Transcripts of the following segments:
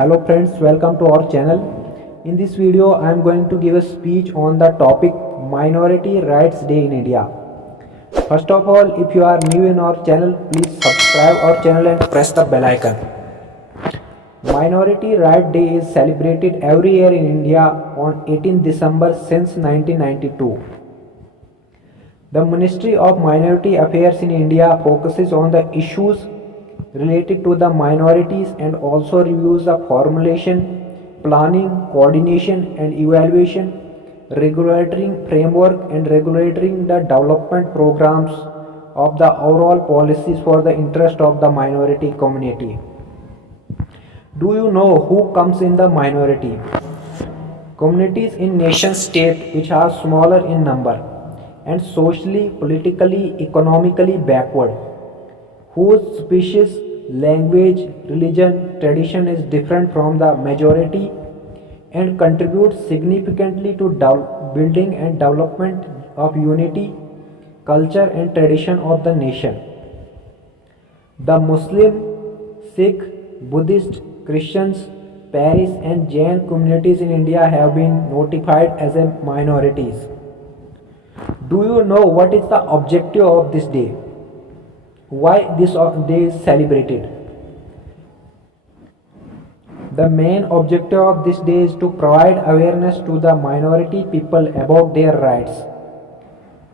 Hello friends, welcome to our channel. In this video I am going to give a speech on the topic Minority Rights Day in India. First of all, if you are new in our channel, please subscribe our channel and press the bell icon. Minority Rights Day is celebrated every year in India on 18 December since 1992. The Ministry of Minority Affairs in India focuses on the issues related to the minorities and also reviews the formulation, planning, coordination and evaluation, regulatory framework and regulating the development programs of the overall policies for the interest of the minority community. Do you know who comes in the minority? Communities in nation state which are smaller in number and socially, politically, economically backward, whose species, language, religion, tradition is different from the majority and contributes significantly to building and development of unity, culture and tradition of the nation. The Muslim, Sikh, Buddhist, Christians, Paris and Jain communities in India have been notified as a minorities. Do you know what is the objective of this day? Why this day is celebrated? The main objective of this day is to provide awareness to the minority people about their rights.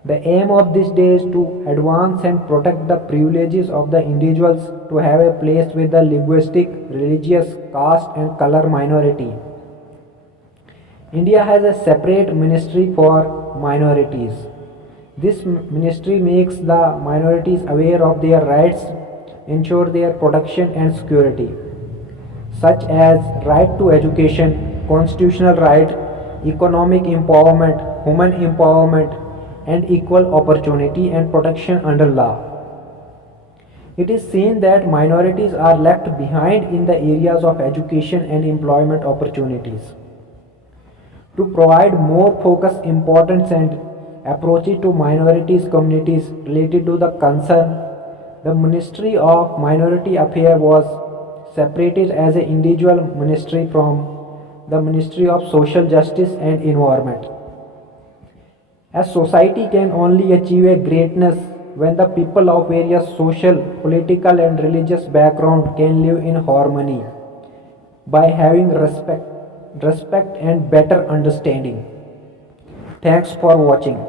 The aim of this day is to advance and protect the privileges of the individuals to have a place with the linguistic, religious, caste and color minority. India has a separate ministry for minorities. This ministry makes the minorities aware of their rights, ensure their protection and security, such as right to education, constitutional right, economic empowerment, women empowerment, and equal opportunity and protection under law. It is seen that minorities are left behind in the areas of education and employment opportunities. To provide more focused importance and approaches to minorities communities related to the concern, the Ministry of Minority Affairs was separated as an individual ministry from the Ministry of Social Justice and Environment. As society can only achieve a greatness when the people of various social, political and religious background can live in harmony by having respect and better understanding. Thanks for watching.